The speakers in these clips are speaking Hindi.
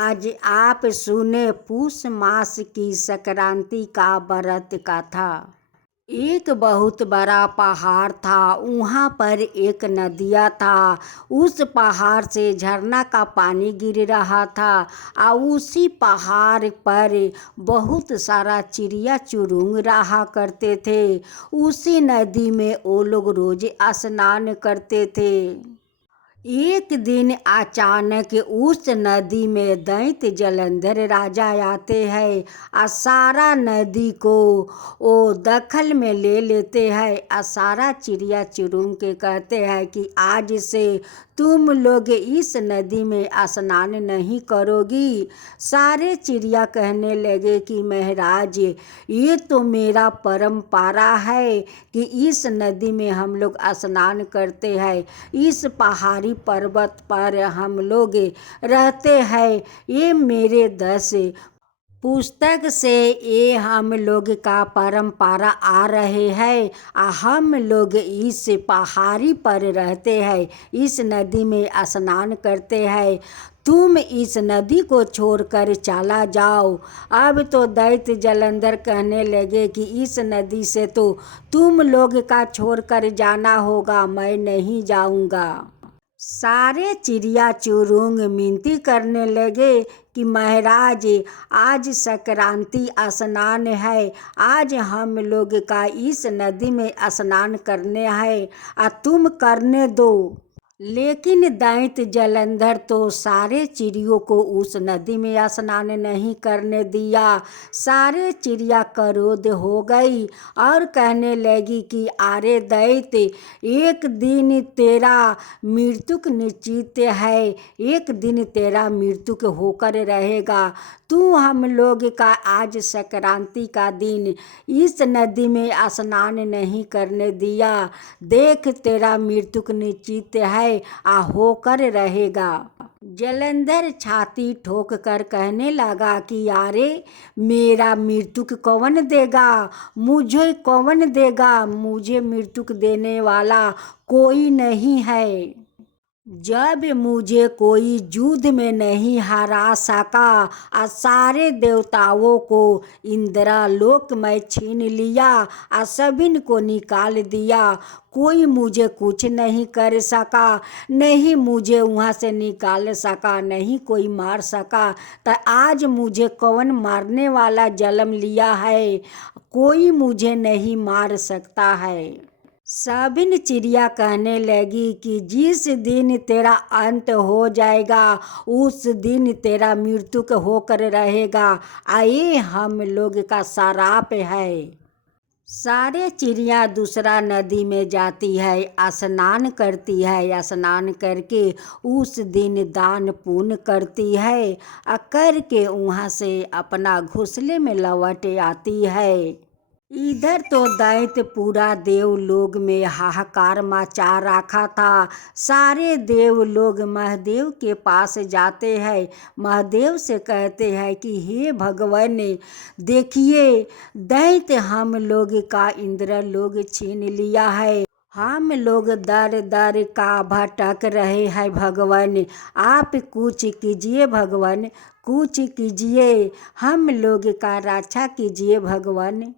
आज आप सुने पूष मास की संक्रांति का व्रत कथा। एक बहुत बड़ा पहाड़ था। वहाँ पर एक नदिया था। उस पहाड़ से झरना का पानी गिर रहा था और उसी पहाड़ पर बहुत सारा चिड़िया चुरुंग रहा करते थे। उसी नदी में वो लोग रोज स्नान करते थे। एक दिन अचानक उस नदी में दैत्य जलंधर राजा आते हैं और सारा नदी को वो दखल में ले लेते हैं और सारा चिड़िया चुरुंग के कहते हैं कि आज से तुम लोग इस नदी में स्नान नहीं करोगी। सारे चिड़िया कहने लगे कि महाराज, ये तो मेरा परंपरा है कि इस नदी में हम लोग स्नान करते हैं। इस पहाड़ी पर्वत पर हम लोग रहते हैं। ये मेरे 10 पुस्तक से ये हम लोग का परंपरा आ रहे हैं और हम लोग इस पहाड़ी पर रहते हैं, इस नदी में स्नान करते हैं। तुम इस नदी को छोड़कर चला जाओ। अब तो दैत्य जलंधर कहने लगे कि इस नदी से तो तुम लोग का छोड़कर जाना होगा, मैं नहीं जाऊंगा। सारे चिड़िया चुरुंग मिनती करने लगे कि महाराज, आज संक्रांति स्नान है, आज हम लोग का इस नदी में स्नान करने है और तुम करने दो। लेकिन दैत्य जलंधर तो सारे चिड़ियों को उस नदी में स्नान नहीं करने दिया। सारे चिड़िया क्रोध हो गई और कहने लगी कि अरे दैत्य, एक दिन तेरा मृत्यु निश्चित है, एक दिन तेरा मृत्यु होकर रहेगा। तू हम लोग का आज संक्रांति का दिन इस नदी में स्नान नहीं करने दिया। देख, तेरा मृत्यु निश्चित है आ होकर रहेगा। जलंधर छाती ठोक कर कहने लगा कि अरे, मेरा मृत्यु कौन देगा, मुझे कौन देगा, मुझे मृत्यु देने वाला कोई नहीं है। जब मुझे कोई युद्ध में नहीं हरा सका और सारे देवताओं को इंद्रलोक में छीन लिया और सभी को निकाल दिया, कोई मुझे कुछ नहीं कर सका, नहीं मुझे वहाँ से निकाल सका, नहीं कोई मार सका, तो आज मुझे कौन मारने वाला जन्म लिया है, कोई मुझे नहीं मार सकता है। सभी चिड़िया कहने लगी कि जिस दिन तेरा अंत हो जाएगा उस दिन तेरा मृत्यु होकर रहेगा। आइए, हम लोग का श्राप है। सारे चिड़िया दूसरा नदी में जाती है, स्नान करती है, स्नान करके उस दिन दान पुण्य करती है और करके वहाँ से अपना घोंसले में लौट आती है। इधर तो दैत्य पूरा देवलोक में हाहाकार मचा रखा था। सारे देवलोग महादेव के पास जाते हैं, महादेव से कहते हैं कि हे भगवान, देखिए दैत्य हम लोग का इंद्रलोक छीन लिया है, हम लोग दर दर का भटक रहे हैं। भगवान, आप कुछ कीजिए, भगवान कुछ कीजिए, हम लोग का रक्षा कीजिए भगवान।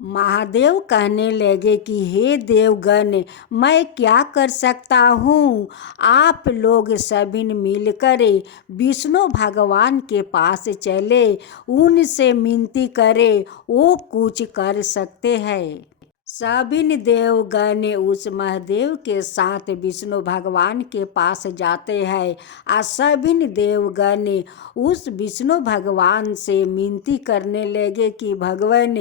महादेव कहने लगे कि हे देवगण, मैं क्या कर सकता हूँ। आप लोग सभी मिलकर विष्णु भगवान के पास चले, उनसे विनती करें, वो कुछ कर सकते हैं। सभी देवगण उस महादेव के साथ विष्णु भगवान के पास जाते हैं और सभी देवगण उस विष्णु भगवान से विनती करने लगे कि भगवान,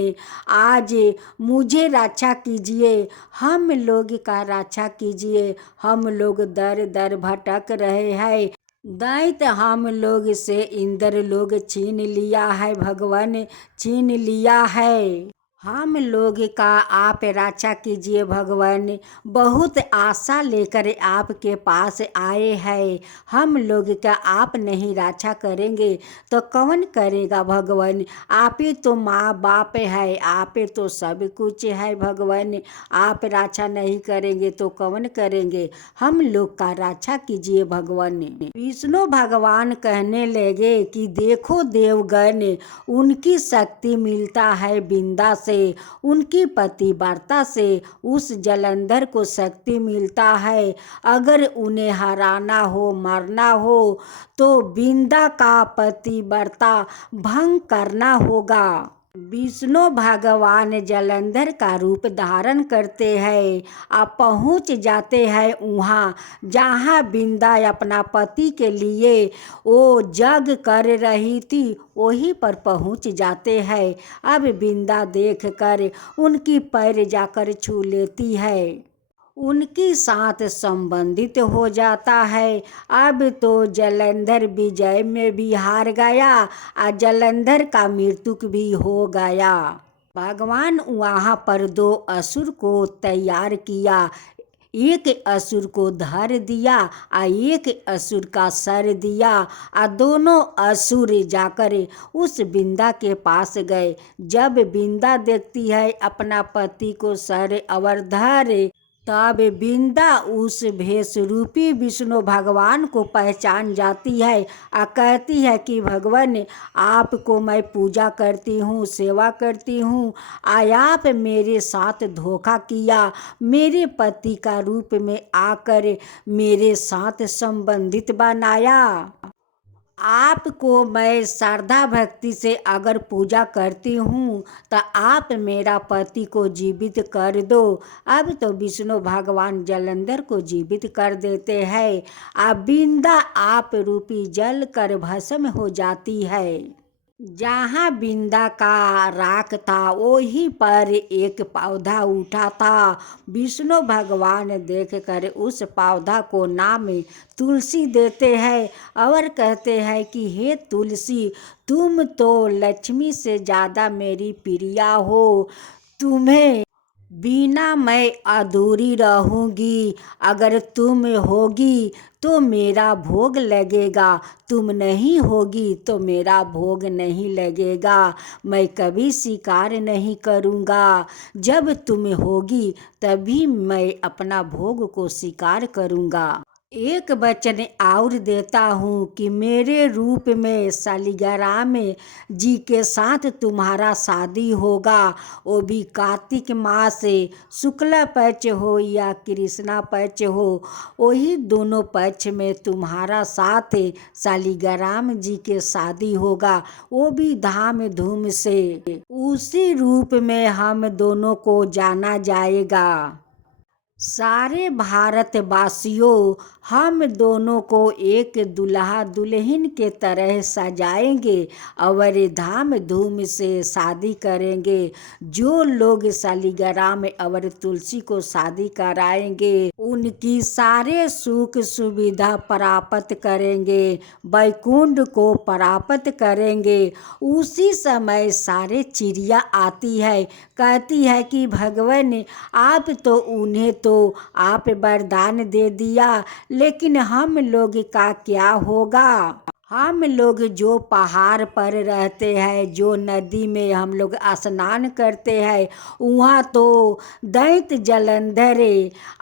आज मुझे रक्षा कीजिए, हम लोग का रक्षा कीजिए, हम लोग दर दर भटक रहे हैं, दैत्य हम लोग से इंद्र लोग छीन लिया है, भगवान छीन लिया है, हम लोग का आप रक्षा कीजिए भगवान। बहुत आशा लेकर आपके पास आए हैं। हम लोग का आप नहीं रक्षा करेंगे तो कौन करेगा भगवान। आप ही तो माँ बाप है, आप ही तो सब कुछ है भगवान। आप रक्षा नहीं करेंगे तो कौन करेंगे। हम लोग का रक्षा कीजिए भगवान। विष्णु भगवान कहने लगे कि देखो देवगण, उनकी शक्ति मिलता है बिंदा से, उनकी पतिव्रता से उस जलंधर को शक्ति मिलता है। अगर उन्हें हराना हो, मरना हो तो बिंदा का पतिव्रता भंग करना होगा। विष्णु भगवान जलंधर का रूप धारण करते हैं। आप पहुंच जाते हैं वहाँ जहाँ बिंदा अपना पति के लिए वो जग कर रही थी, वहीं पर पहुंच जाते हैं। अब बिंदा देखकर उनकी पैर जाकर छू लेती है, उनकी साथ संबंधित हो जाता है। अब तो जलंधर विजय में भी हार गया और जलंधर का मृत्यु भी हो गया। भगवान वहाँ पर दो असुर को तैयार किया, एक असुर को धर दिया और एक असुर का सर दिया और दोनों असुर जाकर उस बिंदा के पास गए। जब बिंदा देखती है अपना पति को सर अवरधर, तब बिंदा उस भेष रूपी विष्णु भगवान को पहचान जाती है और कहती है कि भगवान, आपको मैं पूजा करती हूँ, सेवा करती हूँ। आप मेरे साथ धोखा किया, मेरे पति का रूप में आकर मेरे साथ संबंधित बनाया। आपको मैं श्रद्धा भक्ति से अगर पूजा करती हूँ तो आप मेरा पति को जीवित कर दो। अब तो विष्णु भगवान जलंधर को जीवित कर देते हैं। अब बिंदा आप रूपी जल कर भस्म हो जाती है। जहाँ बिंदा का राख था वहीं पर एक पौधा उठा था। विष्णु भगवान देखकर उस पौधा को नाम तुलसी देते हैं और कहते हैं कि हे तुलसी, तुम तो लक्ष्मी से ज़्यादा मेरी प्रिया हो, तुम्हें बिना मैं अधूरी रहूँगी। अगर तुम होगी तो मेरा भोग लगेगा, तुम नहीं होगी तो मेरा भोग नहीं लगेगा। मैं कभी स्वीकार नहीं करूँगा, जब तुम होगी तभी मैं अपना भोग को स्वीकार करूँगा। एक वचन और देता हूँ कि मेरे रूप में शालिग्राम जी के साथ तुम्हारा शादी होगा, वो भी कार्तिक मास से, शुक्ला पक्ष हो या कृष्णा पक्ष हो, वही दोनों पक्ष में तुम्हारा साथ शालिग्राम जी के शादी होगा, वो भी धाम धूम से। उसी रूप में हम दोनों को जाना जाएगा। सारे भारतवासियों, हम दोनों को एक दुल्हा दुल्हन के तरह सजाएंगे और धाम धूम से शादी करेंगे। जो लोग शालिग्राम और तुलसी को शादी कराएंगे उनकी सारे सुख सुविधा प्राप्त करेंगे, वैकुंठ को प्राप्त करेंगे। उसी समय सारे चिड़िया आती है, कहती है कि भगवान, आप तो उन्हें तो आप वरदान दे दिया, लेकिन हम लोग का क्या होगा। हम लोग जो पहाड़ पर रहते हैं, जो नदी में हम लोग स्नान करते हैं, वहाँ तो दैत्य जलंधर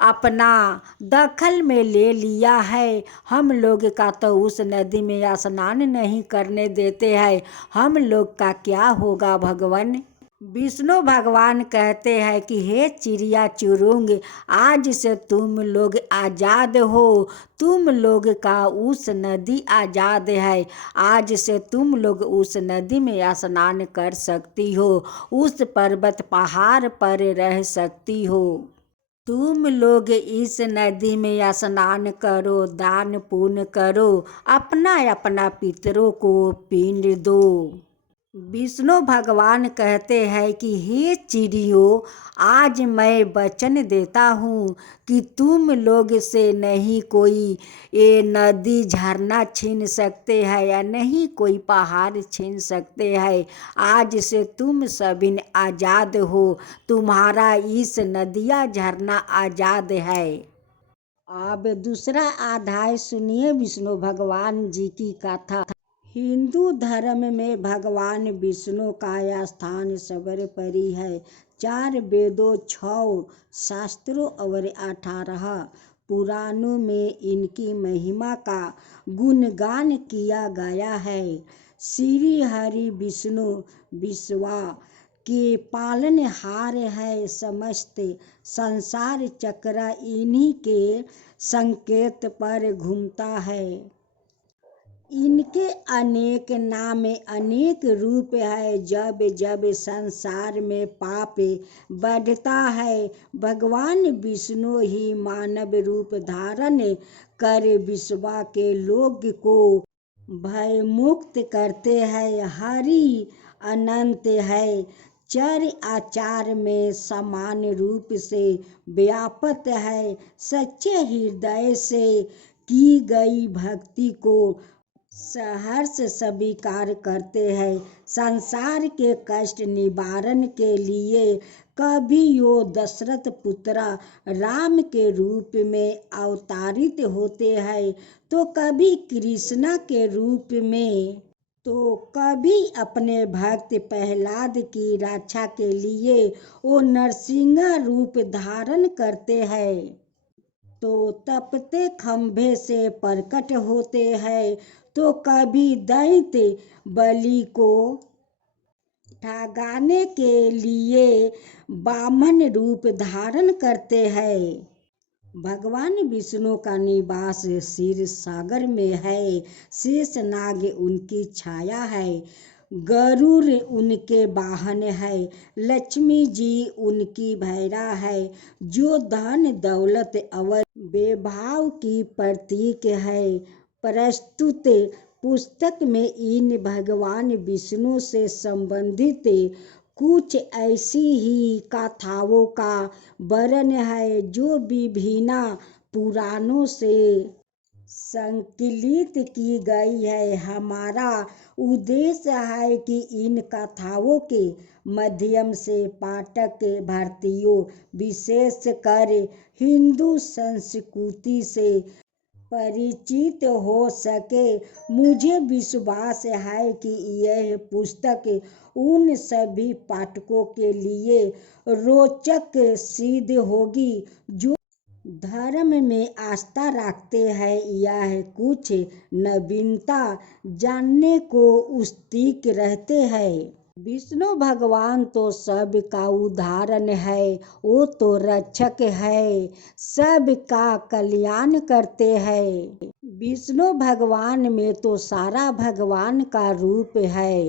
अपना दखल में ले लिया है। हम लोग का तो उस नदी में स्नान नहीं करने देते हैं। हम लोग का क्या होगा भगवान। विष्णु भगवान कहते हैं कि हे चिड़िया चुरुंग, आज से तुम लोग आज़ाद हो। तुम लोग का उस नदी आज़ाद है, आज से तुम लोग उस नदी में स्नान कर सकती हो, उस पर्वत पहाड़ पर रह सकती हो। तुम लोग इस नदी में स्नान करो, दान पुण्य करो, अपना अपना पितरों को पिंड दो। विष्णु भगवान कहते हैं कि हे चिड़ियों, आज मैं वचन देता हूँ कि तुम लोग से नहीं कोई ये नदी झरना छीन सकते हैं या नहीं कोई पहाड़ छीन सकते हैं। आज से तुम सभी आज़ाद हो, तुम्हारा इस नदिया झरना आज़ाद है। अब दूसरा अध्याय सुनिए विष्णु भगवान जी की कथा। हिंदू धर्म में भगवान विष्णु का स्थान सर्वोपरि है। 4 वेदों, 6 शास्त्रों और 18 पुराणों में इनकी महिमा का गुणगान किया गया है। श्री हरि विष्णु विश्वा के पालनहार है, समस्त संसार चक्र इन्हीं के संकेत पर घूमता है। इनके अनेक नाम, अनेक रूप है। जब जब संसार में पाप बढ़ता है, भगवान विष्णु ही मानव रूप धारण कर विश्वा के लोग को भय मुक्त करते हैं। हरि अनंत है, चर आचार में समान रूप से व्यापक है। सच्चे हृदय से की गई भक्ति को सहर्ष स्वीकार करते हैं। संसार के कष्ट निवारण के लिए कभी यो दशरथ पुत्र राम के रूप में अवतारित होते हैं, तो कभी कृष्णा के रूप में, तो कभी अपने भक्त प्रहलाद की रक्षा के लिए वो नरसिंह रूप धारण करते हैं। तो तपते खंभे से प्रकट होते हैं, तो कभी दैत्य बलि को ठगाने के लिए वामन रूप धारण करते हैं। भगवान विष्णु का निवास क्षीर सागर में है। शेषनाग उनकी छाया है, गरुड़ उनके वाहन है, लक्ष्मी जी उनकी भैरा है, जो धन दौलत और वैभव की प्रतीक है। प्रस्तुत पुस्तक में इन भगवान विष्णु से संबंधित कुछ ऐसी ही कथाओं का वर्णन है जो विभिन्न पुराणों से संकलित की गई है। हमारा उद्देश्य है कि इन कथाओं के माध्यम से पाठक भारतीयों, विशेषकर हिंदू संस्कृति से परिचित हो सके। मुझे विश्वास है कि यह पुस्तक उन सभी पाठकों के लिए रोचक सिद्ध होगी जो धर्म में आस्था रखते हैं। यह कुछ नवीनता जानने को उत्सुक रहते हैं। विष्णु भगवान तो सबका उद्धारण है, वो तो रक्षक है, सबका कल्याण करते हैं। विष्णु भगवान में तो सारा भगवान का रूप है।